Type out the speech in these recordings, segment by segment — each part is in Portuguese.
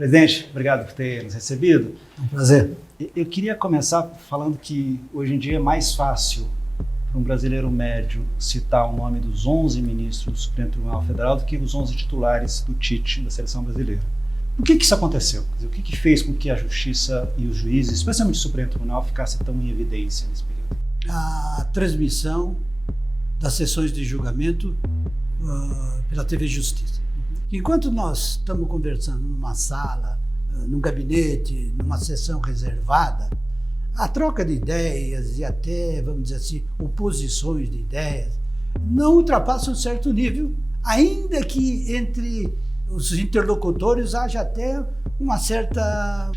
Presidente, obrigado por ter nos recebido. É um prazer. Eu queria começar falando que hoje em dia é mais fácil para um brasileiro médio citar o nome dos 11 ministros do Supremo Tribunal Federal do que os 11 titulares do Tite, da seleção brasileira. Por que isso aconteceu? Quer dizer, o que fez com que a Justiça e os juízes, especialmente o Supremo Tribunal, ficassem tão em evidência nesse período? A transmissão das sessões de julgamento pela TV Justiça. Enquanto nós estamos conversando numa sala, num gabinete, numa sessão reservada, a troca de ideias e até, vamos dizer assim, oposições de ideias não ultrapassam um certo nível, ainda que entre os interlocutores haja até uma certa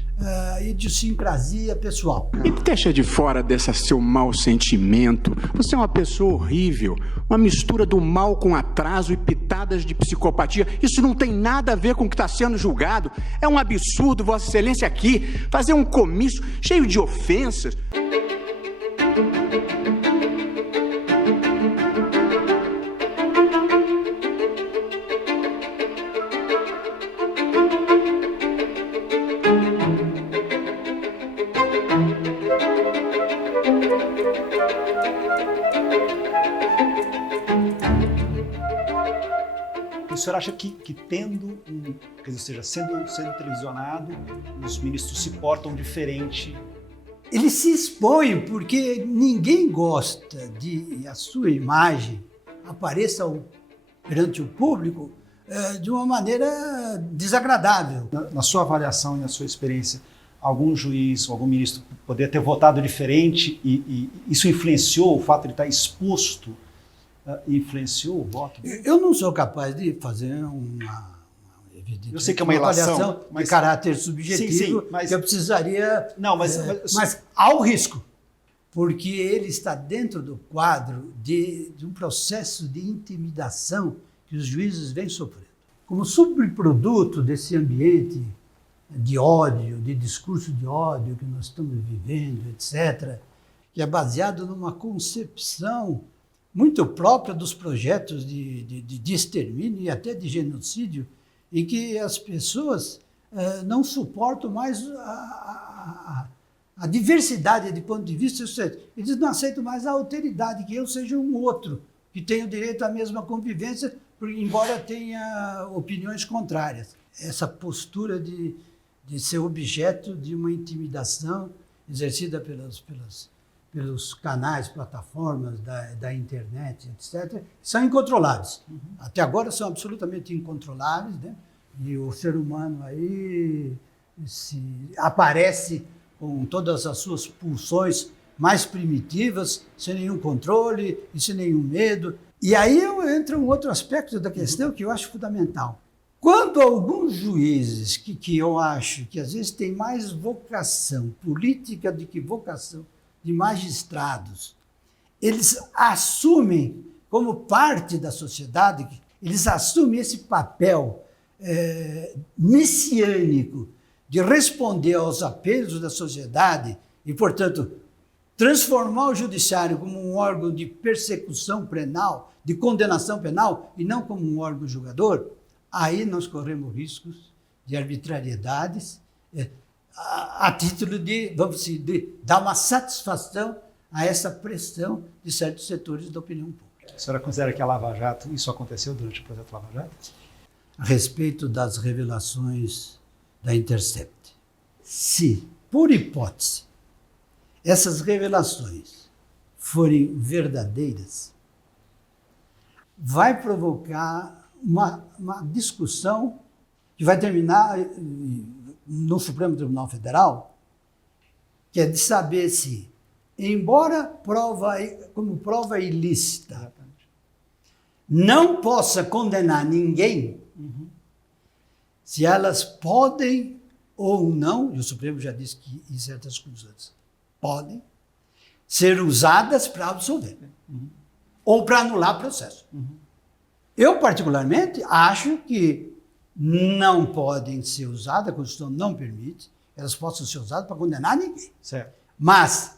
idiosincrasia pessoal. Me deixa de fora desse seu mau sentimento. Você é uma pessoa horrível, uma mistura do mal com atraso e pitadas de psicopatia. Isso não tem nada a ver com o que está sendo julgado. É um absurdo, Vossa Excelência, aqui fazer um comício cheio de ofensas. O senhor acha que tendo, quer dizer, sendo televisionado, os ministros se portam diferente? Ele se expõe porque ninguém gosta de a sua imagem apareça perante o público de uma maneira desagradável. Na sua avaliação e na sua experiência, algum juiz ou algum ministro poderia ter votado diferente e isso influenciou o fato de estar exposto? Influenciou o voto? Eu não sou capaz de fazer uma eu sei que é uma relação de caráter subjetivo, sim, mas que eu precisaria... Não, mas há o risco, porque ele está dentro do quadro de um processo de intimidação que os juízes vêm sofrendo. Como subproduto desse ambiente de ódio, de discurso de ódio que nós estamos vivendo, etc., que é baseado numa concepção muito própria dos projetos de extermínio e até de genocídio, em que as pessoas não suportam mais a diversidade de ponto de vista, ou seja, eles não aceitam mais a alteridade, que eu seja um outro, que tenha o direito à mesma convivência, embora tenha opiniões contrárias. Essa postura de ser objeto de uma intimidação exercida pelos canais, plataformas da internet, etc., são incontroláveis. Até agora são absolutamente incontroláveis, né? E o ser humano aí aparece com todas as suas pulsões mais primitivas, sem nenhum controle e sem nenhum medo. E aí entra um outro aspecto da questão que eu acho fundamental. Quando alguns juízes, que eu acho que às vezes têm mais vocação política do que vocação de magistrados, eles assumem como parte da sociedade, eles assumem esse papel messiânico de responder aos apelos da sociedade e, portanto, transformar o judiciário como um órgão de persecução penal, de condenação penal, e não como um órgão julgador, aí nós corremos riscos de arbitrariedades, a título de dar uma satisfação a essa pressão de certos setores da opinião pública. A senhora considera que a Lava Jato, isso aconteceu durante o projeto Lava Jato? A respeito das revelações da Intercept. Se, por hipótese, essas revelações forem verdadeiras, vai provocar uma discussão que vai terminar no Supremo Tribunal Federal, que é de saber se, embora como prova ilícita, não possa condenar ninguém, se elas podem ou não, e o Supremo já disse que em certas circunstâncias, podem ser usadas para absolver, ou para anular processo. Eu, particularmente, acho que não podem ser usadas, a Constituição não permite, elas possam ser usadas para condenar ninguém. Certo. Mas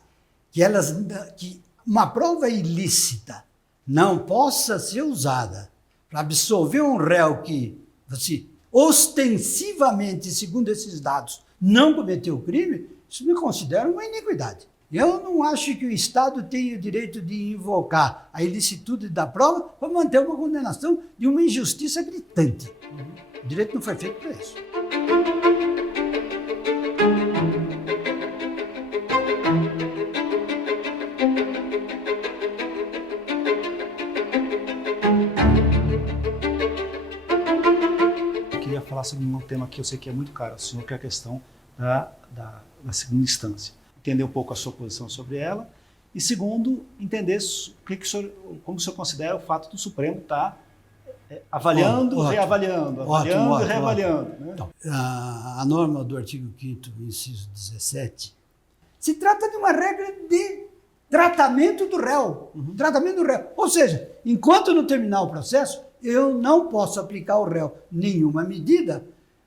que uma prova ilícita não possa ser usada para absolver um réu que ostensivamente, segundo esses dados, não cometeu crime, isso me considera uma iniquidade. Eu não acho que o Estado tenha o direito de invocar a ilicitude da prova para manter uma condenação de uma injustiça gritante. O direito não foi feito para isso. Eu queria falar sobre um tema que eu sei que é muito caro ao senhor, que é a questão da segunda instância. Entender um pouco a sua posição sobre ela e, segundo, entender como o senhor considera o fato do Supremo estar avaliando, reavaliando, avaliando e reavaliando. Né? Então, a norma do artigo 5º, inciso 17, se trata de uma regra de tratamento do réu. Tratamento do réu. Ou seja, enquanto não terminar o processo, eu não posso aplicar ao réu nenhuma medida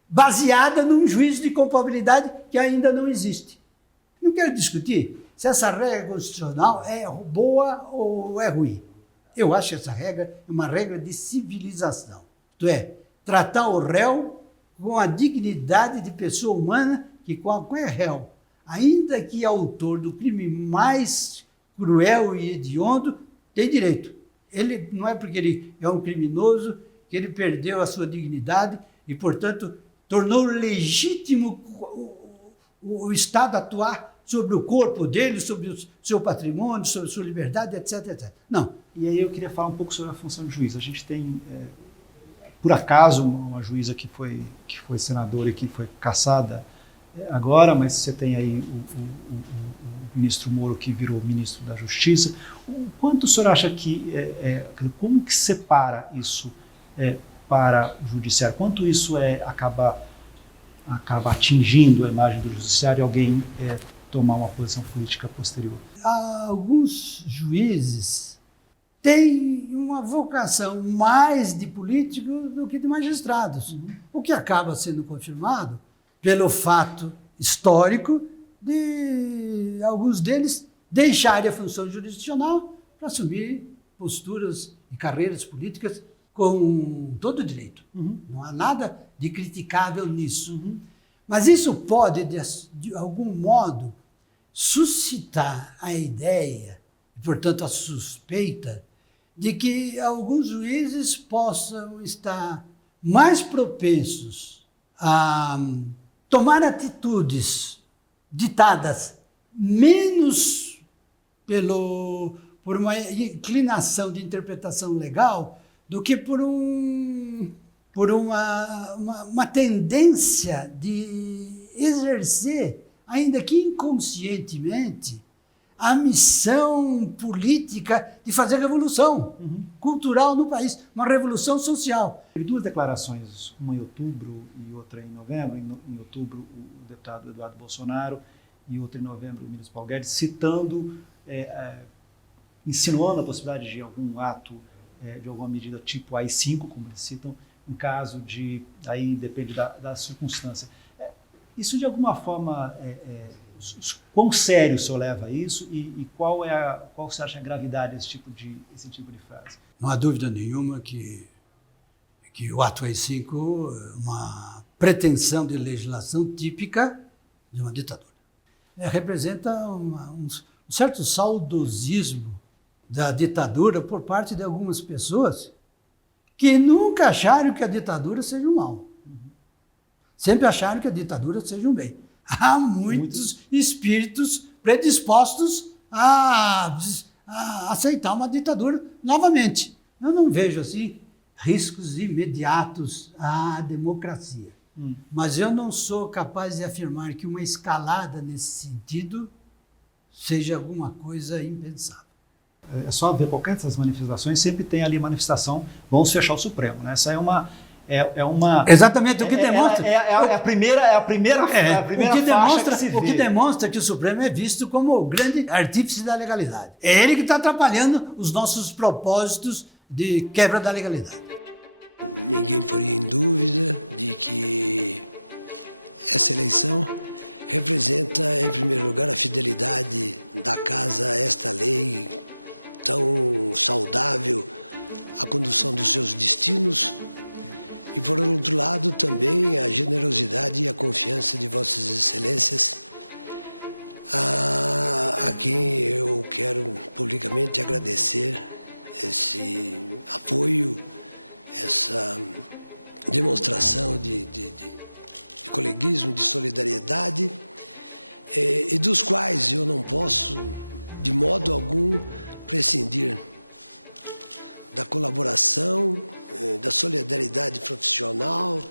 baseada num juízo de culpabilidade que ainda não existe. Não quero discutir se essa regra constitucional é boa ou é ruim. Eu acho que essa regra é uma regra de civilização. Isto é, tratar o réu com a dignidade de pessoa humana que qualquer réu, ainda que autor do crime mais cruel e hediondo, tem direito. Ele não é porque ele é um criminoso que ele perdeu a sua dignidade e, portanto, tornou legítimo o Estado atuar sobre o corpo dele, sobre o seu patrimônio, sobre a sua liberdade, etc, etc. Não. E aí eu queria falar um pouco sobre a função de juiz. A gente tem, por acaso, uma juíza que foi senadora e que foi cassada agora, mas você tem aí o ministro Moro que virou ministro da Justiça. O quanto o senhor acha que, como que separa isso para o judiciário? Quanto isso acaba atingindo a imagem do judiciário e alguém tomar uma posição política posterior? Alguns juízes têm uma vocação mais de político do que de magistrados, o que acaba sendo confirmado pelo fato histórico de alguns deles deixarem a função jurisdicional para assumir posturas e carreiras políticas com todo o direito. Não há nada de criticável nisso. Mas isso pode, de algum modo, suscitar a ideia, e, portanto, a suspeita, de que alguns juízes possam estar mais propensos a tomar atitudes ditadas menos por uma inclinação de interpretação legal do que por uma tendência de exercer, ainda que inconscientemente, a missão política de fazer revolução cultural no país, uma revolução social. Teve duas declarações, uma em outubro e outra em novembro. Em outubro, o deputado Eduardo Bolsonaro, e outra em novembro, o ministro Paulo Guedes, citando, insinuando a possibilidade de algum ato, de alguma medida tipo AI-5, como eles citam, em caso de, aí depende da circunstância. Isso de alguma forma, quão sério o senhor leva isso e qual você acha a gravidade desse tipo de frase? Não há dúvida nenhuma que o ato AI-5 é uma pretensão de legislação típica de uma ditadura. Representa um certo saudosismo da ditadura por parte de algumas pessoas que nunca acharam que a ditadura seja um mal. Sempre acharam que a ditadura seja um bem. Há muitos espíritos predispostos a aceitar uma ditadura novamente. Eu não vejo assim riscos imediatos à democracia. Mas eu não sou capaz de afirmar que uma escalada nesse sentido seja alguma coisa impensável. É só ver qualquer dessas manifestações, sempre tem ali manifestação, vamos fechar o Supremo, né? Essa é uma... Exatamente, o que demonstra... É a primeira faixa que se vê. O que demonstra que o Supremo é visto como o grande artífice da legalidade. É ele que está atrapalhando os nossos propósitos de quebra da legalidade. Ninguém poria em dúvida de que essa eleição representa, em primeiro lugar, a fidelidade da Casa a esta lei tão saudável, a condução dos seus destinos e, por outro lado, também a generosidade e a confiança de Vossas Excelências, a quem eu quero publicamente agradecer esse apoio, essa demonstração de coleguismo, de solidariedade, e dos quais eu não posso, de modo algum, prescindir da colaboração, da solidariedade profissional,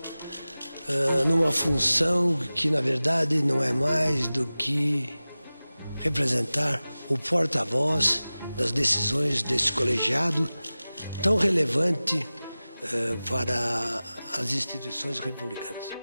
numa função que, na verdade, não é mais do que representar o porta-voz das decisões desse colegiado tão relevante para as instituições republicanas.